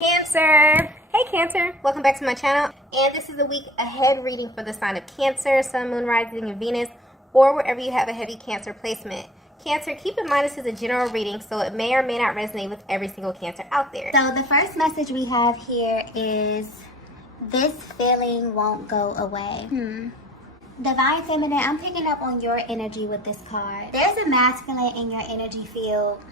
Cancer! Hey Cancer! Welcome back to my channel, and this is a week ahead reading for the sign of Cancer, Sun, Moon, Rising, and Venus, or wherever you have a heavy Cancer placement. Cancer, keep in mind this is a general reading, so it may or may not resonate with every single Cancer out there. So the first message we have here is, this feeling won't go away. Divine Feminine, I'm picking up on your energy with this card. There's a masculine in your energy field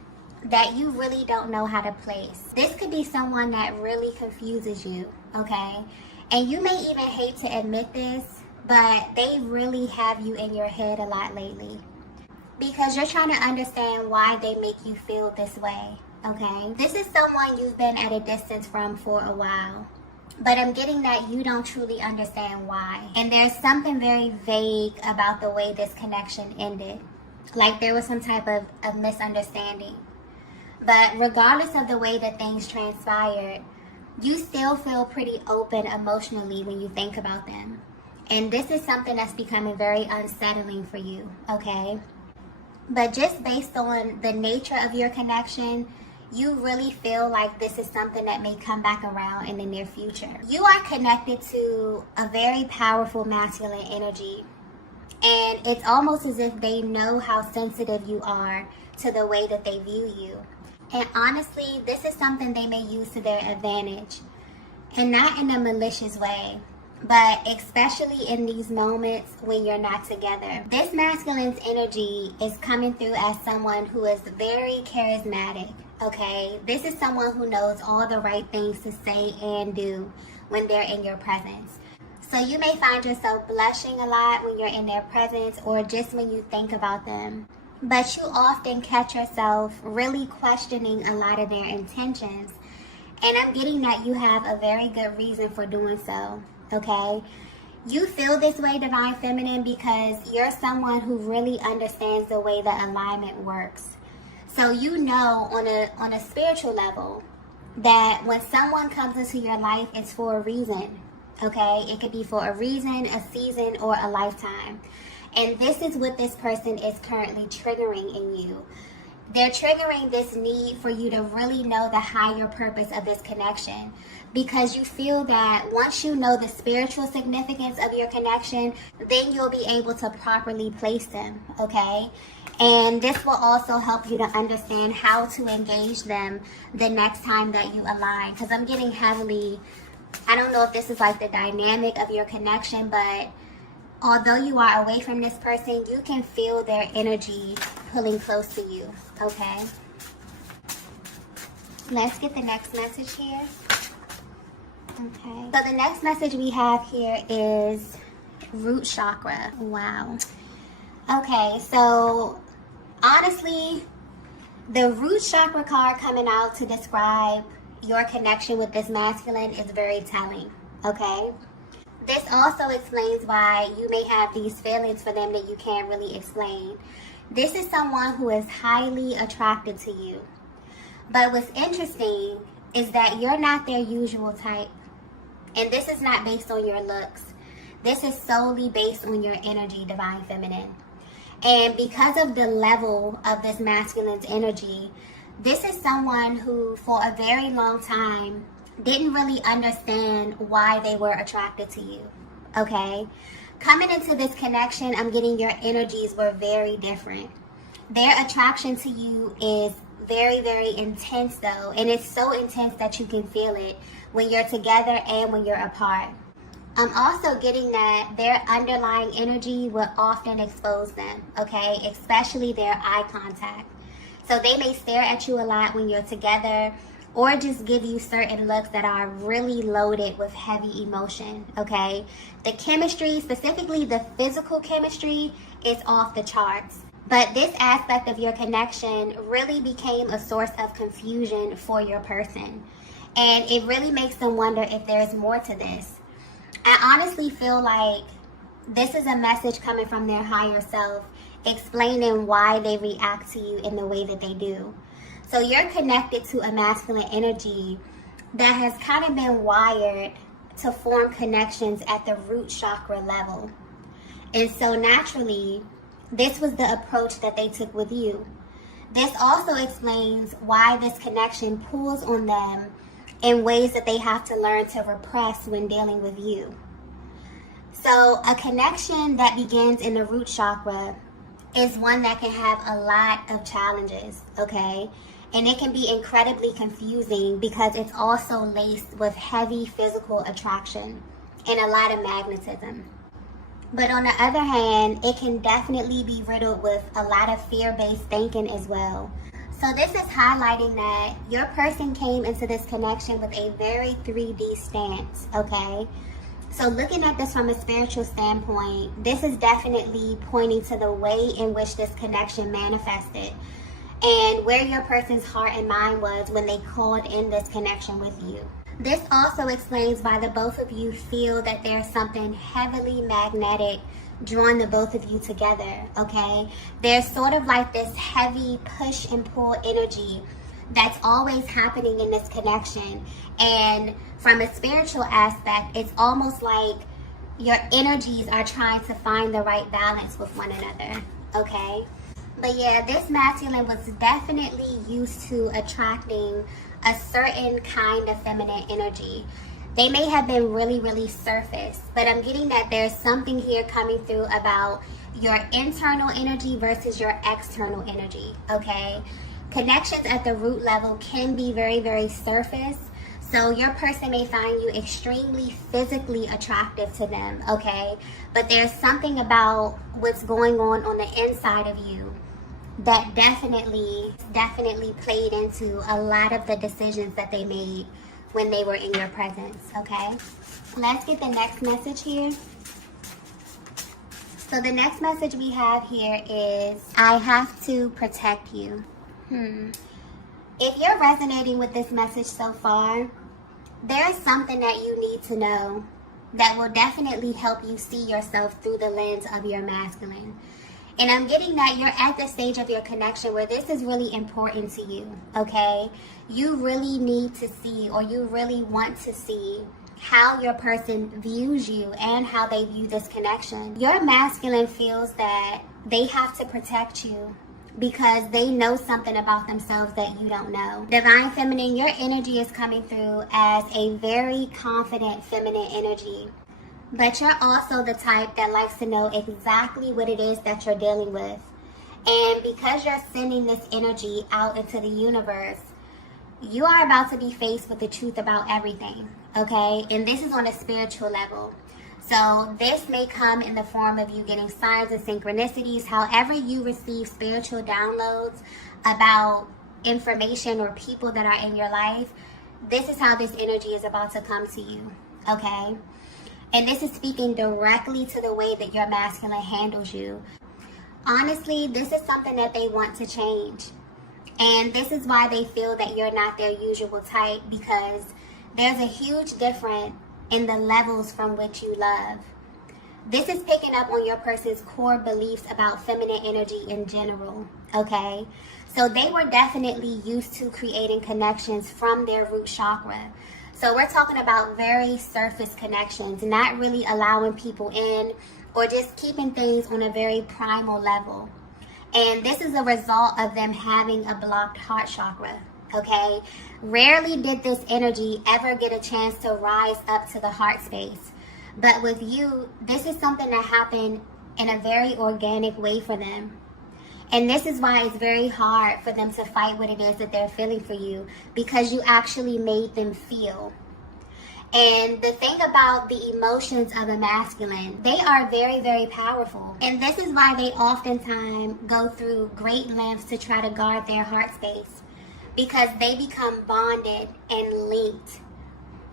that you really don't know how to place. This could be someone that really confuses you, okay? And you may even hate to admit this, but they really have you in your head a lot lately, because you're trying to understand why they make you feel this way, okay? This is someone you've been at a distance from for a while, but I'm getting that you don't truly understand why. And there's something very vague about the way this connection ended. Like there was some type of misunderstanding. But regardless of the way that things transpired, you still feel pretty open emotionally when you think about them. And this is something that's becoming very unsettling for you, okay? But just based on the nature of your connection, you really feel like this is something that may come back around in the near future. You are connected to a very powerful masculine energy. And it's almost as if they know how sensitive you are to the way that they view you. And honestly, this is something they may use to their advantage. And not in a malicious way, but especially in these moments when you're not together. This masculine's energy is coming through as someone who is very charismatic, okay? This is someone who knows all the right things to say and do when they're in your presence. So you may find yourself blushing a lot when you're in their presence, or just when you think about them. But you often catch yourself really questioning a lot of their intentions. And I'm getting that you have a very good reason for doing so, okay? You feel this way, Divine Feminine, because you're someone who really understands the way that alignment works. So you know on a spiritual level that when someone comes into your life, it's for a reason, okay? It could be for a reason, a season, or a lifetime. And this is what this person is currently triggering in you. They're triggering this need for you to really know the higher purpose of this connection, because you feel that once you know the spiritual significance of your connection, then you'll be able to properly place them, okay? And this will also help you to understand how to engage them the next time that you align. Because I'm getting heavily, I don't know if this is like the dynamic of your connection, but although you are away from this person, you can feel their energy pulling close to you, okay? Let's get the next message here. Okay. So the next message we have here is root chakra. Wow. Okay, so honestly, the root chakra card coming out to describe your connection with this masculine is very telling, okay? This also explains why you may have these feelings for them that you can't really explain. This is someone who is highly attracted to you. But what's interesting is that you're not their usual type. And this is not based on your looks. This is solely based on your energy, Divine Feminine. And because of the level of this masculine's energy, this is someone who for a very long time didn't really understand why they were attracted to you, okay? Coming into this connection, I'm getting your energies were very different. Their attraction to you is very, very intense though, and it's so intense that you can feel it when you're together and when you're apart. I'm also getting that their underlying energy will often expose them, okay? Especially their eye contact. So they may stare at you a lot when you're together, or just give you certain looks that are really loaded with heavy emotion, okay? The chemistry, specifically the physical chemistry, is off the charts. But this aspect of your connection really became a source of confusion for your person. And it really makes them wonder if there's more to this. I honestly feel like this is a message coming from their higher self, explaining why they react to you in the way that they do. So you're connected to a masculine energy that has kind of been wired to form connections at the root chakra level. And so naturally, this was the approach that they took with you. This also explains why this connection pulls on them in ways that they have to learn to repress when dealing with you. So a connection that begins in the root chakra is one that can have a lot of challenges, okay? And it can be incredibly confusing because it's also laced with heavy physical attraction and a lot of magnetism. But on the other hand, it can definitely be riddled with a lot of fear-based thinking as well. So this is highlighting that your person came into this connection with a very 3D stance, okay? So looking at this from a spiritual standpoint, this is definitely pointing to the way in which this connection manifested and where your person's heart and mind was when they called in this connection with you. This also explains why the both of you feel that there's something heavily magnetic drawing the both of you together, okay? There's sort of like this heavy push and pull energy that's always happening in this connection. And from a spiritual aspect, it's almost like your energies are trying to find the right balance with one another, okay? But yeah, this masculine was definitely used to attracting a certain kind of feminine energy. They may have been really, really surface, but I'm getting that there's something here coming through about your internal energy versus your external energy, okay? Connections at the root level can be very, very surface. So your person may find you extremely physically attractive to them, okay? But there's something about what's going on the inside of you that definitely played into a lot of the decisions that they made when they were in your presence, okay? Let's get the next message here. So the next message we have here is, I have to protect you. If you're resonating with this message so far, there is something that you need to know that will definitely help you see yourself through the lens of your masculine. And I'm getting that you're at the stage of your connection where this is really important to you, okay? You really need to see, or you really want to see, how your person views you and how they view this connection. Your masculine feels that they have to protect you because they know something about themselves that you don't know. Divine Feminine, your energy is coming through as a very confident feminine energy. But you're also the type that likes to know exactly what it is that you're dealing with. And because you're sending this energy out into the universe, you are about to be faced with the truth about everything, okay? And this is on a spiritual level. So this may come in the form of you getting signs and synchronicities. However you receive spiritual downloads about information or people that are in your life, this is how this energy is about to come to you, okay? And this is speaking directly to the way that your masculine handles you. Honestly, this is something that they want to change. And this is why they feel that you're not their usual type, because there's a huge difference in the levels from which you love. This is picking up on your person's core beliefs about feminine energy in general, okay? So they were definitely used to creating connections from their root chakra. So we're talking about very surface connections, not really allowing people in or just keeping things on a very primal level. And this is a result of them having a blocked heart chakra, okay? Rarely did this energy ever get a chance to rise up to the heart space. But with you, this is something that happened in a very organic way for them. And this is why it's very hard for them to fight what it is that they're feeling for you, because you actually made them feel. And the thing about the emotions of a masculine, they are very, very powerful. And this is why they oftentimes go through great lengths to try to guard their heart space, because they become bonded and linked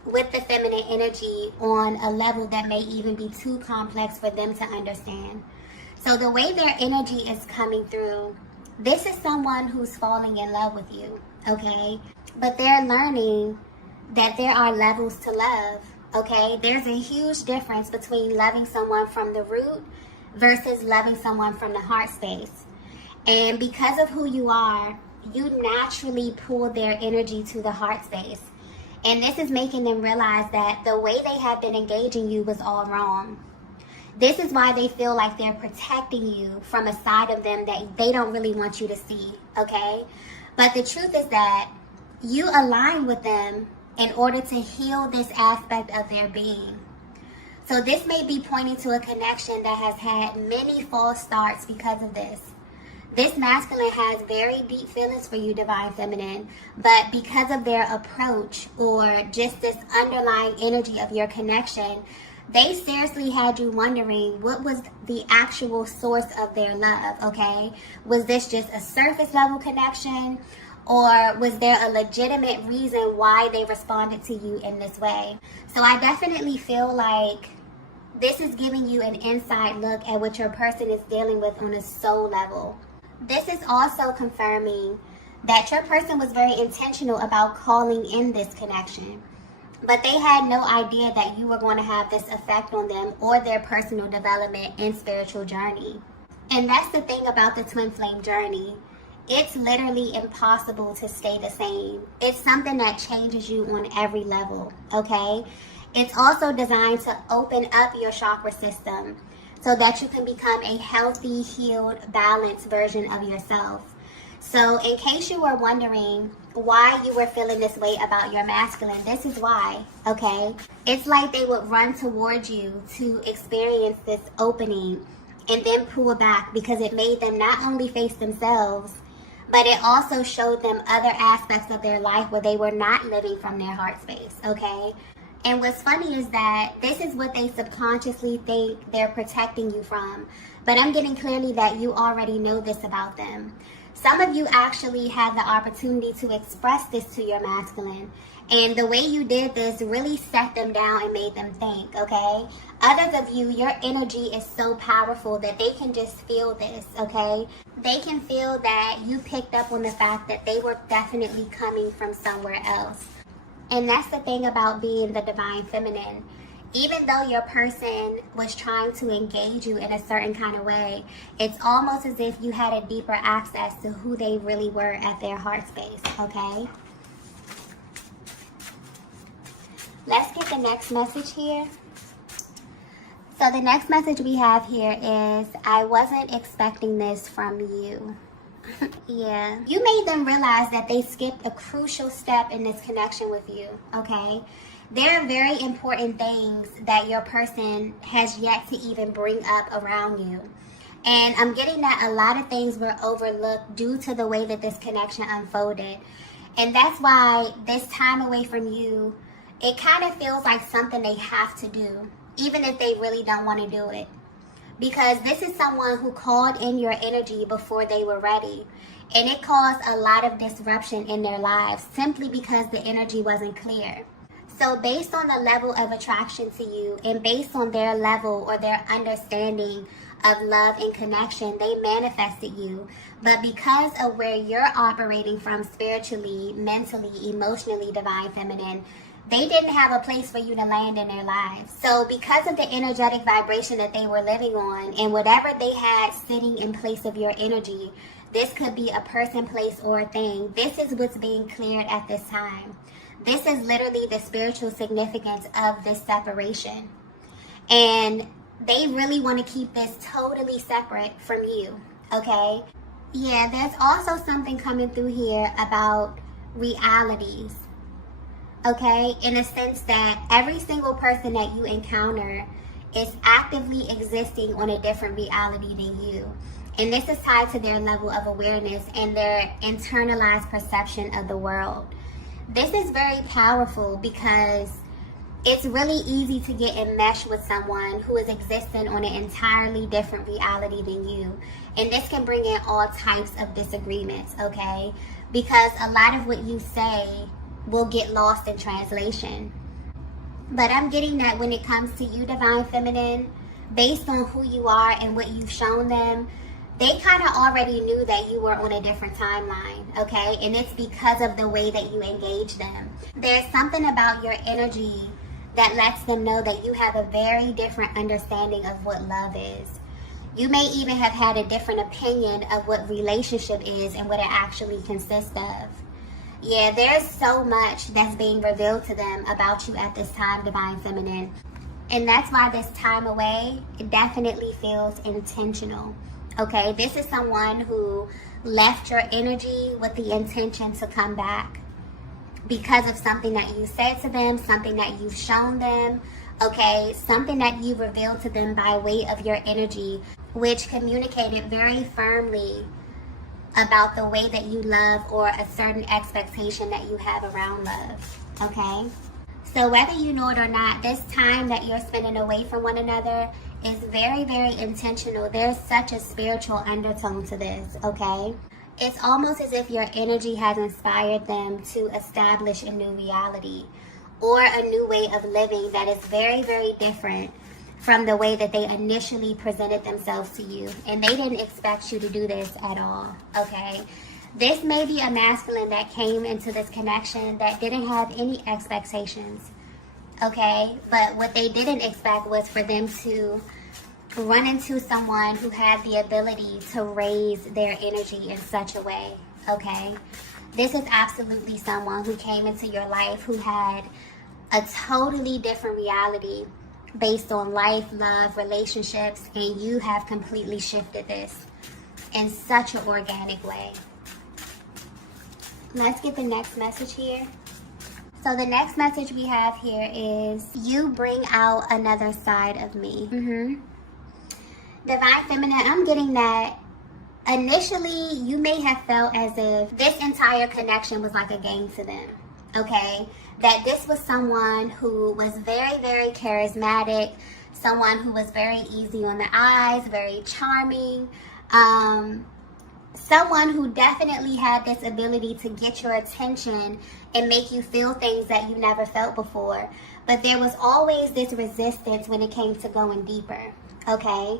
with the feminine energy on a level that may even be too complex for them to understand. So the way their energy is coming through, this is someone who's falling in love with you, okay? But they're learning that there are levels to love, okay? There's a huge difference between loving someone from the root versus loving someone from the heart space. And because of who you are, you naturally pull their energy to the heart space. And this is making them realize that the way they have been engaging you was all wrong. This is why they feel like they're protecting you from a side of them that they don't really want you to see, okay? But the truth is that you align with them in order to heal this aspect of their being. So this may be pointing to a connection that has had many false starts because of this. This masculine has very deep feelings for you, Divine Feminine, but because of their approach or just this underlying energy of your connection, they seriously had you wondering what was the actual source of their love, okay? Was this just a surface level connection, or was there a legitimate reason why they responded to you in this way? So I definitely feel like this is giving you an inside look at what your person is dealing with on a soul level. This is also confirming that your person was very intentional about calling in this connection, but they had no idea that you were going to have this effect on them or their personal development and spiritual journey. And that's the thing about the twin flame journey. It's literally impossible to stay the same. It's something that changes you on every level, okay? It's also designed to open up your chakra system so that you can become a healthy, healed, balanced version of yourself. So in case you were wondering why you were feeling this way about your masculine, this is why, okay? It's like they would run towards you to experience this opening and then pull back because it made them not only face themselves, but it also showed them other aspects of their life where they were not living from their heart space, okay? And what's funny is that this is what they subconsciously think they're protecting you from. But I'm getting clearly that you already know this about them. Some of you actually had the opportunity to express this to your masculine. And the way you did this really set them down and made them think, okay? Others of you, your energy is so powerful that they can just feel this, okay? They can feel that you picked up on the fact that they were definitely coming from somewhere else. And that's the thing about being the Divine Feminine. Even though your person was trying to engage you in a certain kind of way, it's almost as if you had a deeper access to who they really were at their heart space, okay? Let's get the next message here. So the next message we have here is, I wasn't expecting this from you. Yeah. You made them realize that they skipped a crucial step in this connection with you, okay? There are very important things that your person has yet to even bring up around you. And I'm getting that a lot of things were overlooked due to the way that this connection unfolded. And that's why this time away from you, it kind of feels like something they have to do, even if they really don't want to do it. Because this is someone who called in your energy before they were ready. And it caused a lot of disruption in their lives simply because the energy wasn't clear. So based on the level of attraction to you and based on their level or their understanding of love and connection, they manifested you. But because of where you're operating from spiritually, mentally, emotionally, Divine Feminine, they didn't have a place for you to land in their lives. So because of the energetic vibration that they were living on and whatever they had sitting in place of your energy, this could be a person, place, or a thing. This is what's being cleared at this time. This is literally the spiritual significance of this separation. And they really want to keep this totally separate from you, okay? Yeah, there's also something coming through here about realities. Okay, in a sense that every single person that you encounter is actively existing on a different reality than you. And this is tied to their level of awareness and their internalized perception of the world. This is very powerful because it's really easy to get enmeshed with someone who is existing on an entirely different reality than you. And this can bring in all types of disagreements, okay? Because a lot of what you say will get lost in translation. But I'm getting that when it comes to you, Divine Feminine, based on who you are and what you've shown them, they kind of already knew that you were on a different timeline, okay? And it's because of the way that you engage them. There's something about your energy that lets them know that you have a very different understanding of what love is. You may even have had a different opinion of what relationship is and what it actually consists of. Yeah, there's so much that's being revealed to them about you at this time, Divine Feminine. And that's why this time away, it definitely feels intentional. Okay, this is someone who left your energy with the intention to come back. because of something that you said to them, something that you've shown them, okay, something that you revealed to them by way of your energy, which communicated very firmly about the way that you love or a certain expectation that you have around love, okay? So whether you know it or not, this time that you're spending away from one another is very, very intentional. There's such a spiritual undertone to this, okay? It's almost as if your energy has inspired them to establish a new reality or a new way of living that is very, very different from the way that they initially presented themselves to you. And they didn't expect you to do this at all, okay? This may be a masculine that came into this connection that didn't have any expectations, okay? But what they didn't expect was for them to run into someone who had the ability to raise their energy in such a way, okay? This is absolutely someone who came into your life who had a totally different reality based on life, love, relationships, and you have completely shifted this in such an organic way. Let's get the next message here. So the next message we have here is, you bring out another side of me. Divine Feminine, I'm getting that initially you may have felt as if this entire connection was like a game to them, okay? That this was someone who was very, very charismatic, someone who was very easy on the eyes, very charming, someone who definitely had this ability to get your attention and make you feel things that you never felt before. But there was always this resistance when it came to going deeper, okay?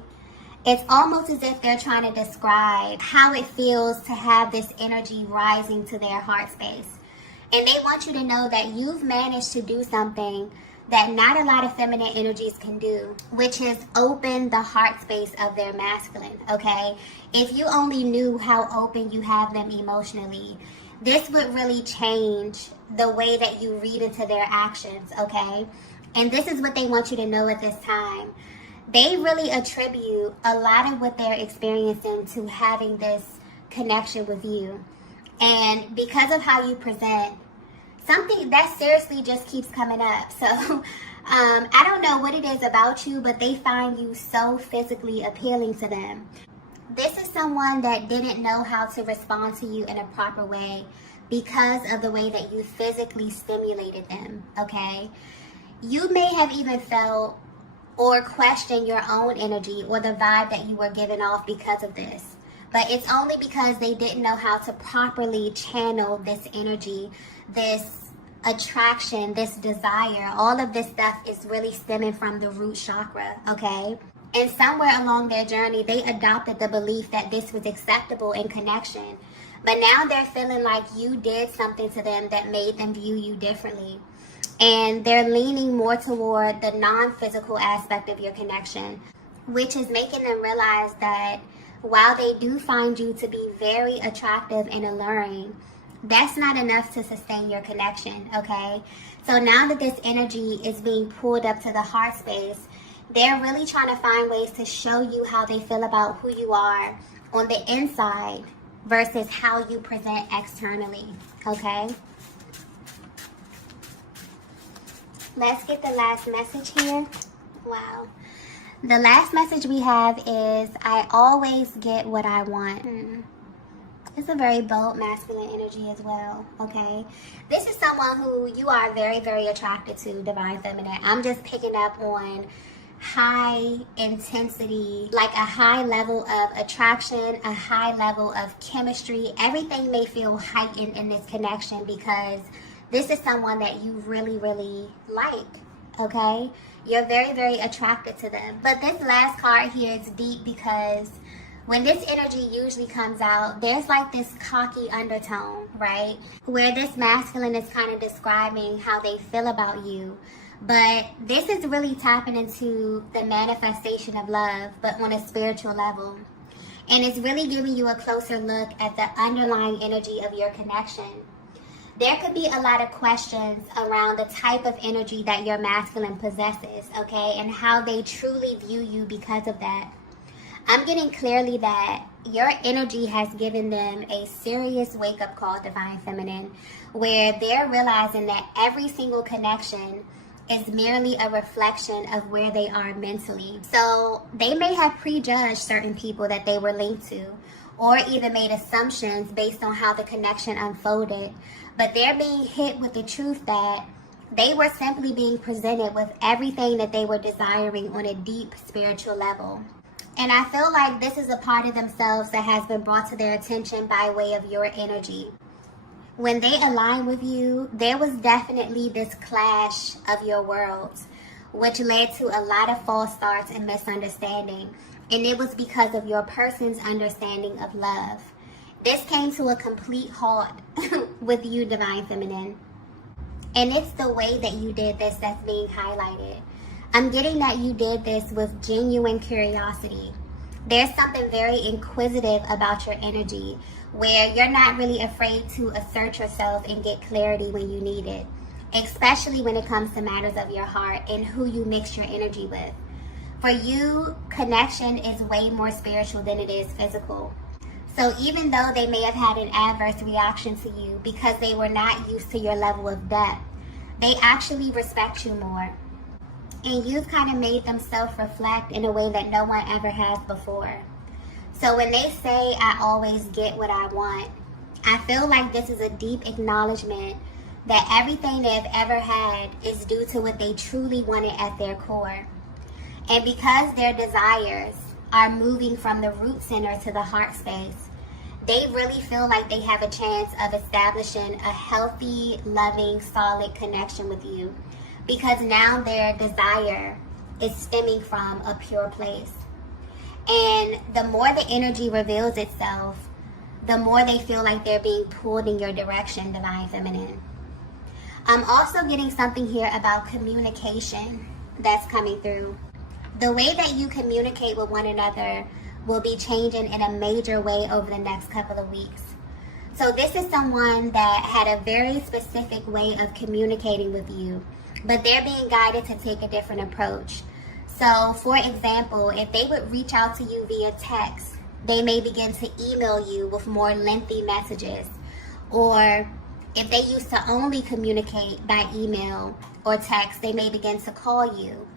It's almost as if they're trying to describe how it feels to have this energy rising to their heart space. And they want you to know that you've managed to do something that not a lot of feminine energies can do, which is open the heart space of their masculine, okay? If you only knew how open you have them emotionally, this would really change the way that you read into their actions, okay? And this is what they want you to know at this time. They really attribute a lot of what they're experiencing to having this connection with you. And because of how you present, something that seriously just keeps coming up. So I don't know what it is about you, but they find you so physically appealing to them. This is someone that didn't know how to respond to you in a proper way because of the way that you physically stimulated them, okay? You may have even felt or questioned your own energy or the vibe that you were giving off because of this. But it's only because they didn't know how to properly channel this energy, this attraction, this desire. All of this stuff is really stemming from the root chakra, okay? And somewhere along their journey, they adopted the belief that this was acceptable in connection. But now they're feeling like you did something to them that made them view you differently. And they're leaning more toward the non-physical aspect of your connection, which is making them realize that while they do find you to be very attractive and alluring, that's not enough to sustain your connection, okay? So now that this energy is being pulled up to the heart space, they're really trying to find ways to show you how they feel about who you are on the inside versus how you present externally, okay? Let's get the last message here. Wow. The last message we have is, I always get what I want. It's a very bold masculine energy as well, okay? This is someone who you are very, very attracted to, Divine Feminine. I'm just picking up on high intensity, like a high level of attraction, a high level of chemistry. Everything may feel heightened in this connection because this is someone that you really, really like, okay? You're very, very attracted to them. But this last card here is deep because when this energy usually comes out, there's like this cocky undertone, right? Where this masculine is kind of describing how they feel about you. But this is really tapping into the manifestation of love, but on a spiritual level. And it's really giving you a closer look at the underlying energy of your connection. There could be a lot of questions around the type of energy that your masculine possesses, okay? And how they truly view you because of that. I'm getting clearly that your energy has given them a serious wake-up call, Divine Feminine, where they're realizing that every single connection is merely a reflection of where they are mentally. So they may have prejudged certain people that they were linked to, or even made assumptions based on how the connection unfolded. But they're being hit with the truth that they were simply being presented with everything that they were desiring on a deep spiritual level. And I feel like this is a part of themselves that has been brought to their attention by way of your energy. When they align with you, there was definitely this clash of your worlds, which led to a lot of false starts and misunderstanding. And it was because of your person's understanding of love. This came to a complete halt with you, Divine Feminine. And it's the way that you did this that's being highlighted. I'm getting that you did this with genuine curiosity. There's something very inquisitive about your energy, where you're not really afraid to assert yourself and get clarity when you need it, especially when it comes to matters of your heart and who you mix your energy with. For you, connection is way more spiritual than it is physical. So even though they may have had an adverse reaction to you because they were not used to your level of depth, they actually respect you more. And you've kind of made them self-reflect in a way that no one ever has before. So when they say, I always get what I want, I feel like this is a deep acknowledgement that everything they've ever had is due to what they truly wanted at their core. And because their desires are moving from the root center to the heart space, they really feel like they have a chance of establishing a healthy, loving, solid connection with you. Because now their desire is stemming from a pure place. And the more the energy reveals itself, the more they feel like they're being pulled in your direction, Divine Feminine. I'm also getting something here about communication that's coming through. The way that you communicate with one another will be changing in a major way over the next couple of weeks. So this is someone that had a very specific way of communicating with you, but they're being guided to take a different approach. So, for example, if they would reach out to you via text, they may begin to email you with more lengthy messages. Or if they used to only communicate by email or text, they may begin to call you.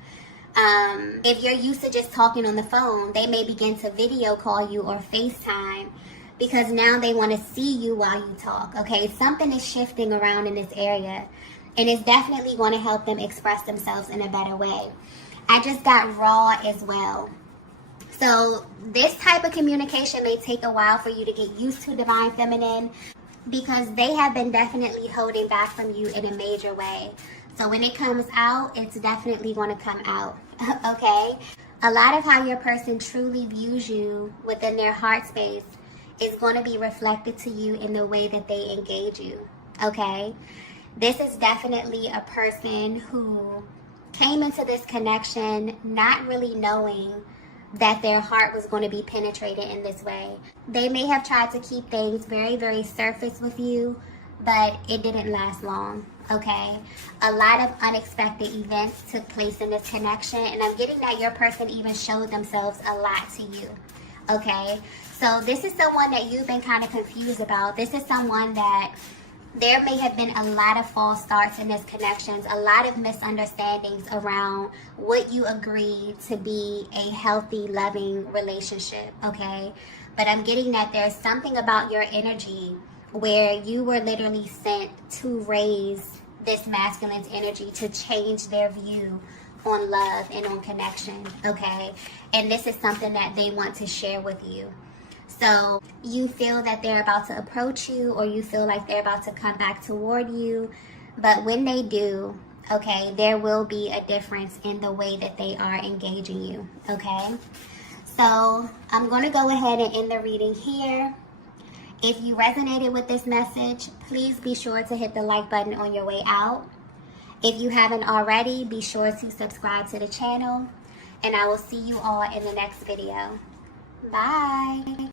If you're used to just talking on the phone, they may begin to video call you or FaceTime, because now they want to see you while you talk. Okay, something is shifting around in this area, and it's definitely going to help them express themselves in a better way. I just got raw as well. So this type of communication may take a while for you to get used to, Divine Feminine, because they have been definitely holding back from you in a major way. So when it comes out, it's definitely going to come out, okay? A lot of how your person truly views you within their heart space is going to be reflected to you in the way that they engage you, okay? This is definitely a person who came into this connection not really knowing that their heart was going to be penetrated in this way. They may have tried to keep things very, very surface with you, but it didn't last long, okay? A lot of unexpected events took place in this connection, and I'm getting that your person even showed themselves a lot to you, okay? So this is someone that you've been kind of confused about. This is someone that there may have been a lot of false starts in this connections, a lot of misunderstandings around what you agreed to be a healthy, loving relationship, okay? But I'm getting that there's something about your energy where you were literally sent to raise this masculine's energy to change their view on love and on connection, okay? And this is something that they want to share with you. So you feel that they're about to approach you, or you feel like they're about to come back toward you. But when they do, okay, there will be a difference in the way that they are engaging you, okay? So I'm going to go ahead and end the reading here. If you resonated with this message, please be sure to hit the like button on your way out. If you haven't already, be sure to subscribe to the channel. And I will see you all in the next video. Bye.